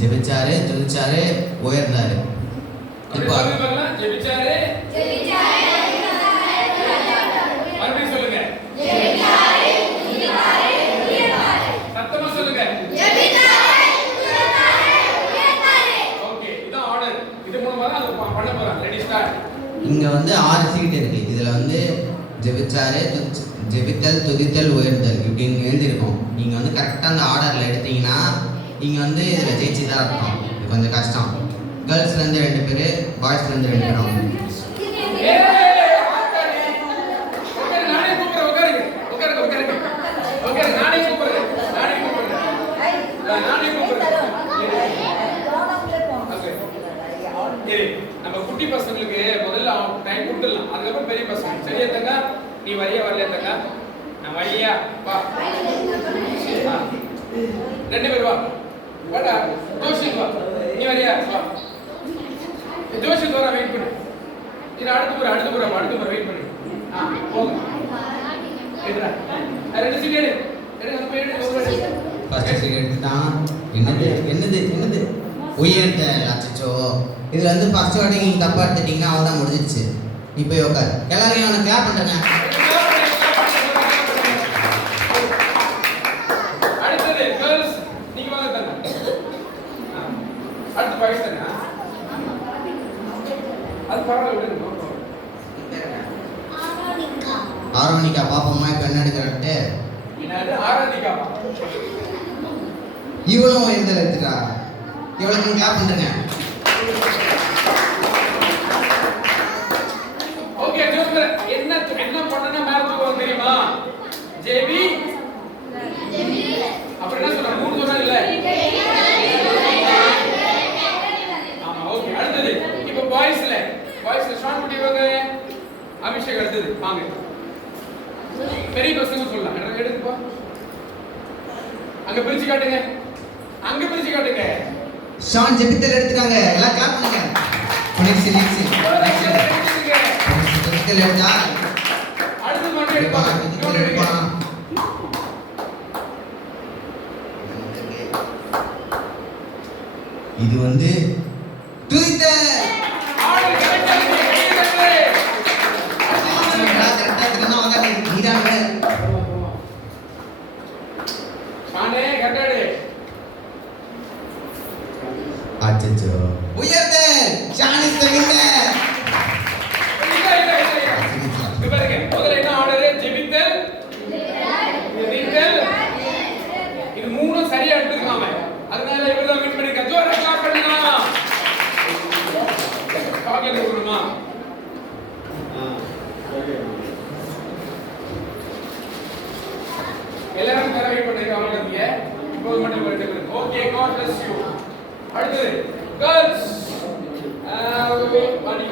ஜெபிச்சாரு, துதிச்சாரு, உயர்ந்தாரு. இப்போ ஜெபிச்சாரு, மறுபடியும் சொல்லுங்க. சத்தமா சொல்லுங்க. ஓகே, இதான் ஆர்டர். இது மூலமா தான் அது பண்ண போறாங்க. Ready start. இங்க வந்து 6 சீட் இருக்கு. இதுல வந்து ஜெபிச்சாரு, ஜெபித்தல், துதித்தல், உயர்ந்தல் இப்படின்னு எழுதிருக்கும். நீங்க வந்து கரெக்டா அந்த ஆர்டர்ல எடுத்தீங்கன்னா நீங்க வந்து இதுல ஜெயிச்சுதான் இருக்கும். இது கொஞ்சம் கஷ்டம். கேர்ள்ஸ்ல இருந்து 2 பேரு, பாய்ஸ்ல இருந்து 2 பேர் ஆகும். நம்ம குட்டி பசங்களுக்கு முதல்ல டைம் கொடுத்துடலாம். அதுக்கப்புறம் பெரிய பசங்க சரியா தங்க, நீ வரியா வரலையா தங்க, நான் வரியா வா, 2 பேர் வா, வாடா ஜோஷிக் வா, நீ வரியா வா, ஜோஷிக் வர வெயிட் பண்ணு, இது அடுத்த முறை வெயிட் பண்ணு. போங்க எதுடா 2 சீட் எடுங்க நம்ம எடுங்க. ஃபர்ஸ்ட் சீட் எடுத்துட்டான். என்னது உயர்ந்தல். அச்சச்சோ, இதுல வந்து ஃபர்ஸ்ட் வாட்டி நீங்க தப்பா எடுத்துட்டீங்கன்னா அவ்வளவுதான் முடிஞ்சிருச்சு. இப்போ உட்கார். எல்லாரும் அவனை கிளாப் பண்ணுங்க. அடுத்தது கேர்ள்ஸ், நீங்க வாங்க தங்க. அடுத்து பாய்ஸ் தங்க. அது பரவாயில்ல விடுங்க. ஆரோனிகா பாப்பம்மா இப்ப என்ன எடுக்கிறான்ட்டு. என்னது ஆராதிகா? இவளும் உயர்ந்தல் எடுத்துட்டா. இவளுக்கு கிளாப் பண்ணுங்க. ஓகே ஜோஸ்பர், என்ன பண்ணனா மேல தூக்குவாங்க தெரியுமா? ஜேபி அப்புறம் என்ன சொல்றாங்க? 3 சொன்னா இல்ல. ஆமா ஓகே. அடுத்தது இப்போ பாய்ஸ்ல ஷான் குட்டி வாங்க. அபிஷேக் அடுத்தது வாங்க. பெரிய பசங்க சொல்லலாம். எடுத்துப்பா. அங்க பிரிச்சு காட்டுங்க. ஷான் ஜெபித்தல் எடுத்துட்டாங்க. எல்லாம் கிளாப் பண்ணுங்க. நெக்ஸ்ட் ஜெபித்தல் எடுத்தா அடுத்து மட்டும் எடுப்பாங்க. இது வந்து துதித்தல். ஆர்டர் கரெக்ட்டா இருக்கு. கரெக்ட்டா இருக்குன்னா வாங்க நீதாங்க. ஷானே கரெக்ட்டா. அச்சச்சோ, உயர்ந்தல். Shaan is the winner. பாருங்க, முதல்ல என்ன ஆர்டர்? ஜெபித்தல், துதித்தல். இது 3 சரியா எடுத்துக்கலாம். அதனால இவர்தான் வின் பண்ணிருக்கார். ஜோரா கிளாப் பண்ணுங்க. காக்கல கொடுமா. எல்லாரும் வேற வெயிட் பண்ணுங்க. அவங்களுக்கு இப்போ மட்டும் wait. Okay, God bless you. அடுத்து கேர்ள்ஸ், வாடி